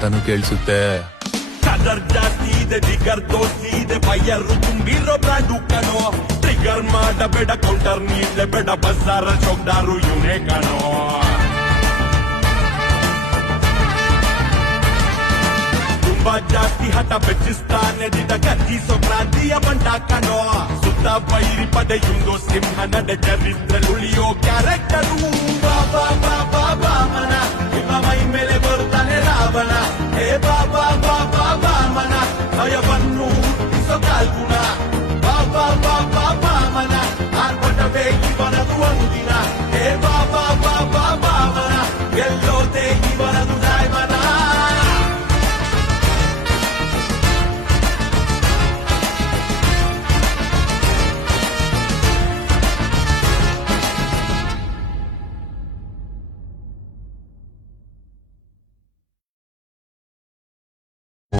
ಅಂತಾನು ಕೇಳಿಸುತ್ತೆ. ಕಲರ್ ಜಾಸ್ತಿ ಇದೆ, ಜಿಗರ್ ದೋಸ್ತಿ ಇದೆ, ಬೈಯರು ತುಂಬಿರೋ ಬ್ರಾಂಡು ಕಣೋ. ಟ್ರಿಗರ್ ಮಾಡಬೇಡ, ಕೌಂಟರ್ ನೀಡಬೇಡ, ಬಸ್ಸಾರ ಚೌಕ್ದಾರು ಇವನೇ ಕಣೋ. ತುಂಬಾ ಜಾಸ್ತಿ ಹಠ ಬೆಚ್ಚಿಸ್ತಾನೆ, ದಿಟ ಕಚ್ಚಿಸೋ ಕ್ರಾಂತಿಯ ಬಂಟ ಕಣೋ. ಸುತ್ತ ಬೈರಿ ಪದ ಇವಂದು ಸಿಂಹ ನಡೆ, ಚರಿತ್ರೆ ಉಳಿಯೋ ಕ್ಯಾರೆಕ್ಟರು. ಬಾಬಾ ಬಾಬಾ ಬಾಮನ, ನಿಮ್ಮ ಮೈ ಮೇಲೆ ಬರ್ತಾನೆ ರಾವಣ. ಹೇ ಬಾಬಾ